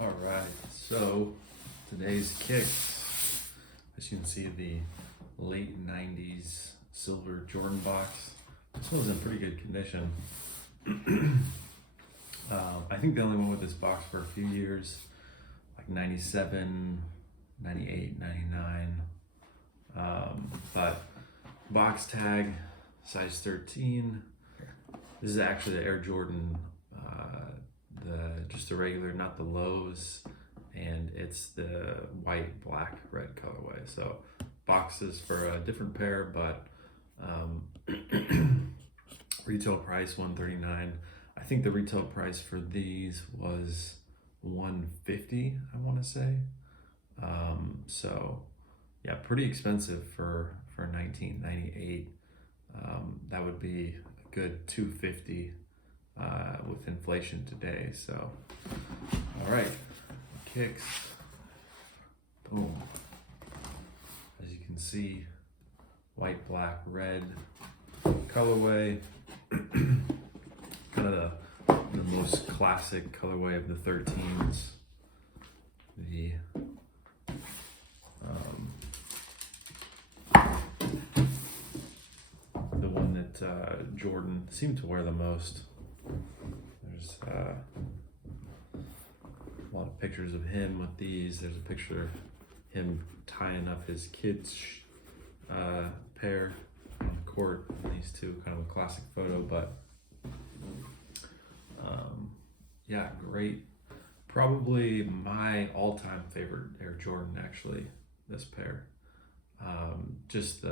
All right, so today's kicks, as you can see, the late 90s silver Jordan box. This one's in pretty good condition. I think they only went with this box for a few years, like 97, 98, 99. But box tag, size 13. This is actually the Air Jordan, just the regular, not the lows, and it's the white, black, red colorway. So boxes for a different pair, but retail price $139. I think the retail price for these was $150, I want to say. So yeah, pretty expensive for 1998. That would be a good $250 with inflation today. So all right, kicks, boom. As you can see, white, black, red colorway. Kind of the most classic colorway of the 13s. The one that Jordan seemed to wear the most. There's a lot of pictures of him with these. There's a picture of him tying up his kids' pair on the court. These two, kind of a classic photo, but yeah, great. Probably my all-time favorite Air Jordan, actually, this pair. Just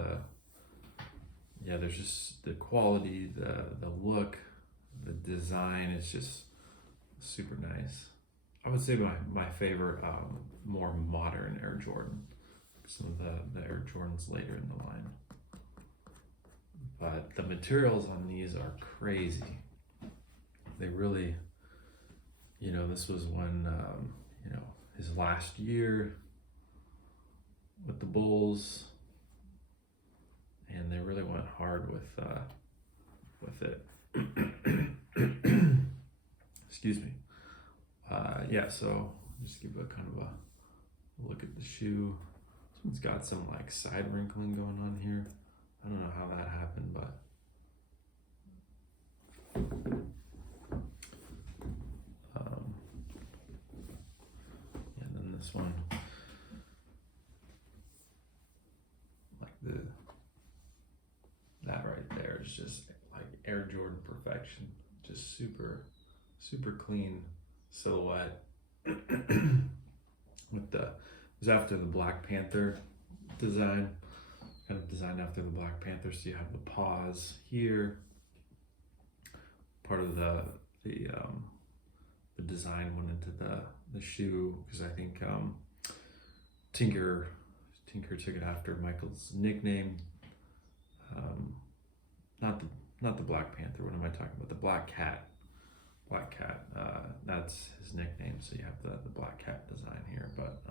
there's just the quality, the look, the design is just super nice. I would say my favorite, more modern Air Jordan. Some of the Air Jordans later in the line. But the materials on these are crazy. They really, this was when, his last year with the Bulls, and they really went hard with it. Excuse me. So just give a kind of a look at the shoe. This one's got some like side wrinkling going on here. I don't know how that happened, but and then this one, like that right there is just like Air Jordan perfection. Just super, super clean silhouette. With it was after the Black Panther design, kind of designed after the Black Panther. So you have the paws here. Part of the design went into the shoe because I think Tinker took it after Michael's nickname. Not the Black Panther. What am I talking about? The Black Cat. That's his nickname. So you have the Black Cat design here, but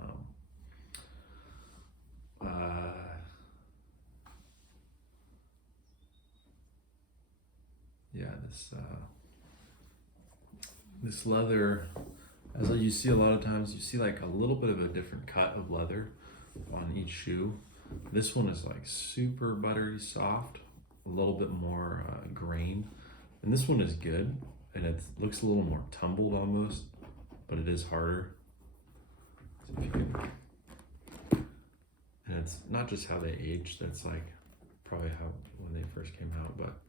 this leather, as you see a lot of times, you see like a little bit of a different cut of leather on each shoe. This one is like super buttery soft, a little bit more grain, and this one is good, and it looks a little more tumbled almost, but it is harder. So if you can, and it's not just how they age, that's like probably how when they first came out, but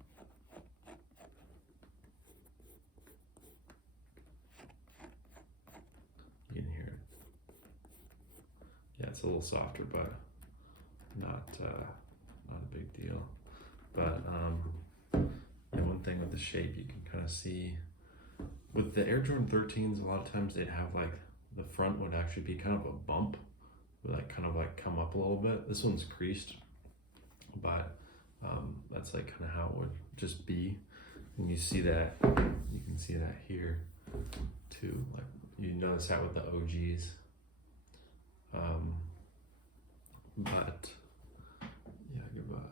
you can hear it. Yeah, it's a little softer, but not a big deal. But one thing with the shape, you can kind of see with the Air Jordan 13s, a lot of times they'd have like the front would actually be kind of a bump, would like kind of like come up a little bit. This one's creased, but that's like kind of how it would just be. And you see that, you can see that here too. Like you notice that with the OGs. But yeah, give a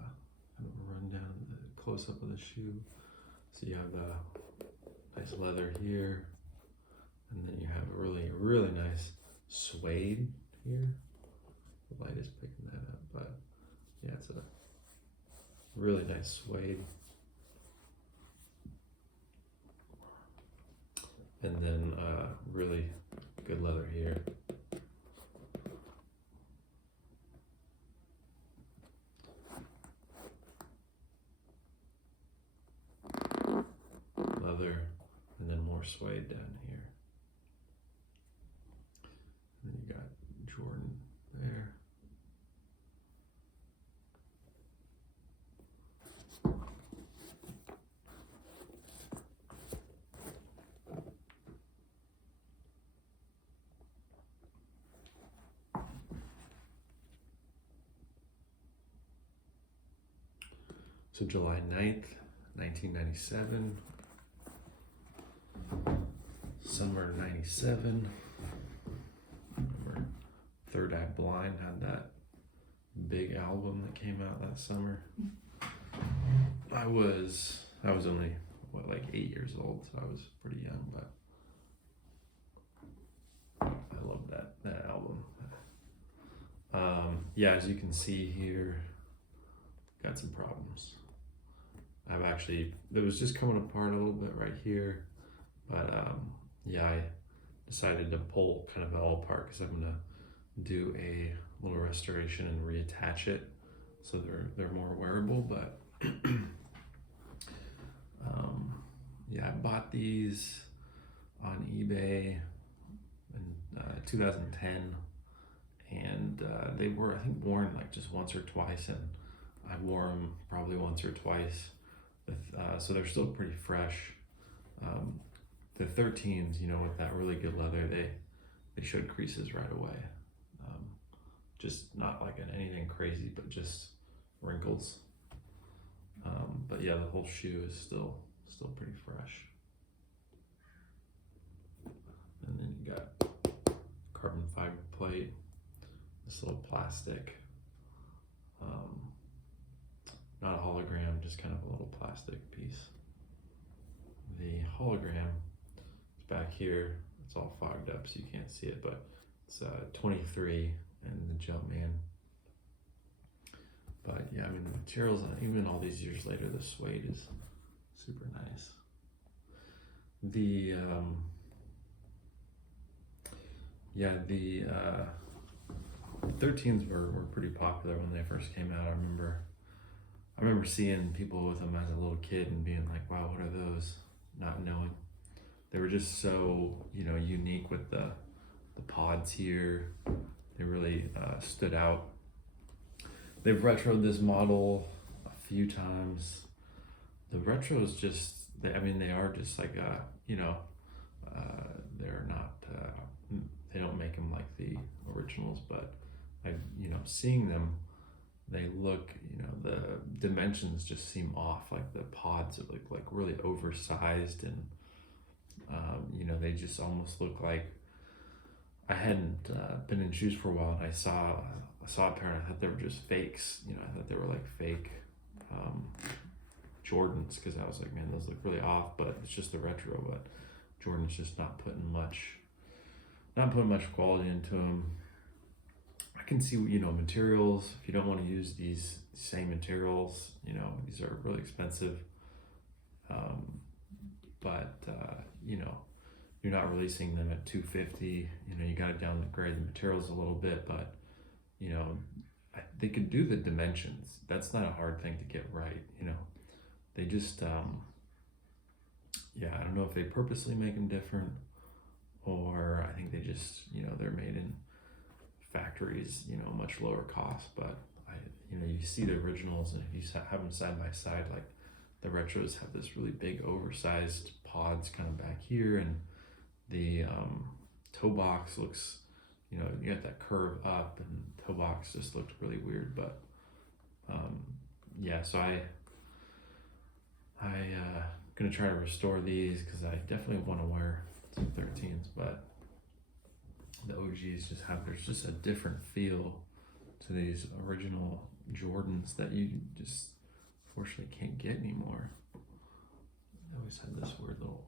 kind of a rundown, the close up of the shoe. So you have the nice leather here, And then you have a really nice suede here. The light is picking that up, but yeah, it's a really nice suede. And then really good leather here. Leather, and then more suede down here. And then you got Jordan there. So July 9th, 1997. Summer 97. Remember, Third Eye Blind had that big album that came out that summer. I was only like 8 years old, so I was pretty young, but I love that album. Yeah, as you can see here, got some problems. It was just coming apart a little bit right here, but yeah, I decided to pull kind of it all apart because I'm gonna do a little restoration and reattach it so they're more wearable. But yeah, I bought these on eBay in 2010, and they were, I think, worn like just once or twice, and I wore them probably once or twice. So they're still pretty fresh. The 13s, you know, with that really good leather, they showed creases right away. Just not like anything crazy, but just wrinkles. But yeah, the whole shoe is still pretty fresh. And then you got carbon fiber plate, this little plastic, not a hologram, just kind of a little plastic piece. The hologram is back here. It's all fogged up so you can't see it, but it's 23 and the Jumpman. But yeah, I mean, the materials, even all these years later, the suede is super nice. The 13s were pretty popular when they first came out. I remember seeing people with them as a little kid and being like, wow, what are those? Not knowing. They were just so, you know, unique with the pods here. They really stood out. They've retroed this model a few times. The retros just, they are just like, they're not, they don't make them like the originals, but seeing them, they look, the dimensions just seem off. Like the pods are like really oversized, and they just almost look like, I hadn't been in shoes for a while, and I saw a pair and I thought they were just fakes. I thought they were like fake Jordans, because I was like, man, those look really off, but it's just the retro. But Jordan's just not putting much quality into them. I can see, materials, if you don't want to use these same materials, these are really expensive. But you're not releasing them at $250. You got to downgrade the materials a little bit, but they could do the dimensions. That's not a hard thing to get right. They just I don't know if they purposely make them different, or I think they just they're made in factories, much lower cost. But you see the originals, and if you have them side by side, like the retros have this really big oversized pods kind of back here, and the toe box looks, you got that curve up, and toe box just looked really weird. But so I gonna try to restore these, because I definitely want to wear some 13s, but the OGs there's just a different feel to these original Jordans that you just fortunately can't get anymore. I always had this weird little,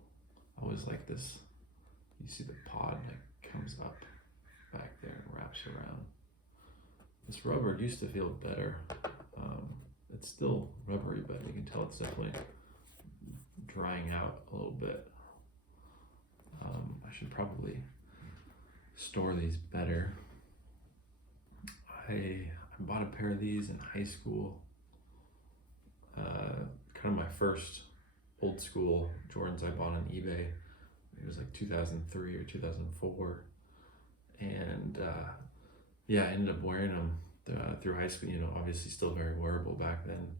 I always like this You see the pod like comes up back there and wraps around. This rubber used to feel better. It's still rubbery, but you can tell it's definitely drying out a little bit. I should probably store these better. I bought a pair of these in high school. Kind of my first old school Jordans I bought on eBay. It was like 2003 or 2004. And yeah, I ended up wearing them through high school, you know, obviously still very wearable back then.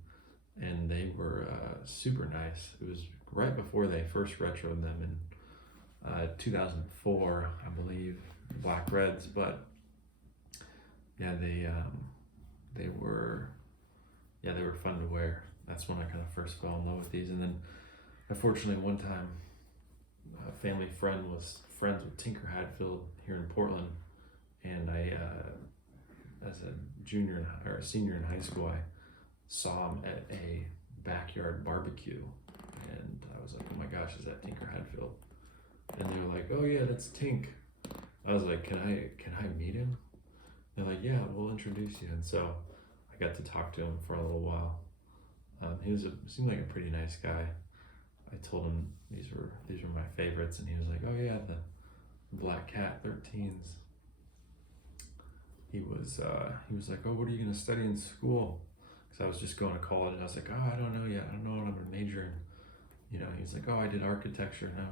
And they were super nice. It was right before they first retroed them in 2004, I believe, Black Reds. But yeah, they were fun to wear. That's when I kind of first fell in love with these. And then unfortunately one time a family friend was friends with Tinker Hatfield here in Portland, and I as a junior or a senior in high school, I saw him at a backyard barbecue, and I was like, oh my gosh, is that Tinker Hatfield? And they were like, oh yeah, that's Tink. I was like, can I meet him? They're like, yeah, we'll introduce you. And so I got to talk to him for a little while. He seemed like a pretty nice guy. I told him these were my favorites, and he was like, oh yeah, the Black Cat 13s. He was like, oh, what are you gonna study in school? Because I was just going to college, and I was like, oh, I don't know yet. I don't know what I'm gonna major in. You know, he's like, oh, I did architecture, and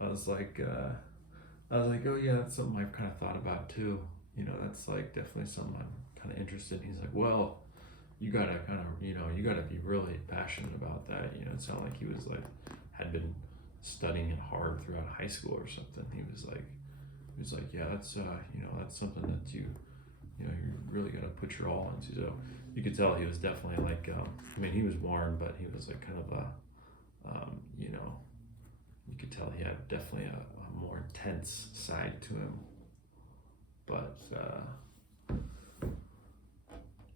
I was like, oh yeah, that's something I've kind of thought about too. You know, that's like definitely something I'm kind of interested in. He's like, well, you gotta you gotta be really passionate about that. You know, it sounded like he was like, had been studying it hard throughout high school or something. He was like, yeah, that's, that's something that you really gotta put your all into. So you could tell he was definitely like, he was warm, but he was like kind of a, you could tell he had definitely a more intense side to him. But,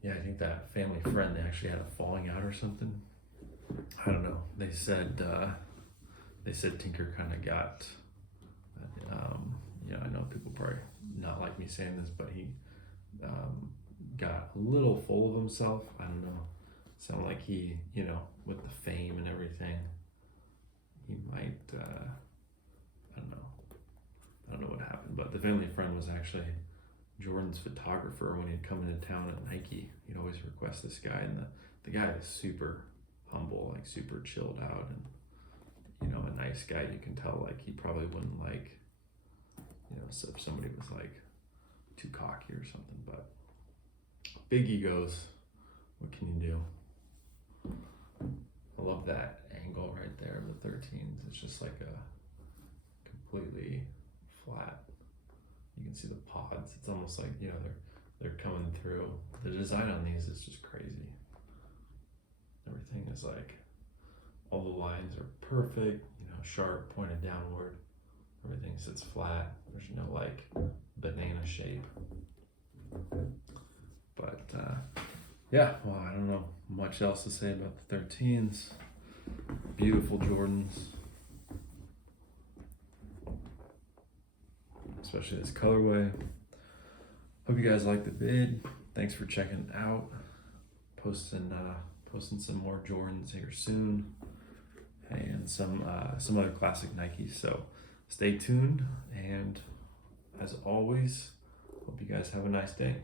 yeah, I think that family friend, they actually had a falling out or something. I don't know. They said Tinker kind of got, I know people probably not like me saying this, but he got a little full of himself. I don't know. Sounded like he, with the fame and everything, he might, I don't know what happened, but the family friend was actually Jordan's photographer when he'd come into town at Nike. He'd always request this guy, and the guy is super humble, like super chilled out, and a nice guy. You can tell like he probably wouldn't like, so if somebody was like too cocky or something. But big egos, what can you do? I love that angle right there of the 13s. It's just like a completely flat. You can see the pods. It's almost like, they're coming through. The design on these is just crazy. Everything is like, all the lines are perfect, sharp, pointed downward. Everything sits flat. There's no like banana shape. But yeah, well, I don't know much else to say about the 13s. Beautiful Jordans. Especially this colorway. Hope you guys liked the vid. Thanks for checking it out. Posting some more Jordans here soon, and some other classic Nikes. So stay tuned, and as always, hope you guys have a nice day.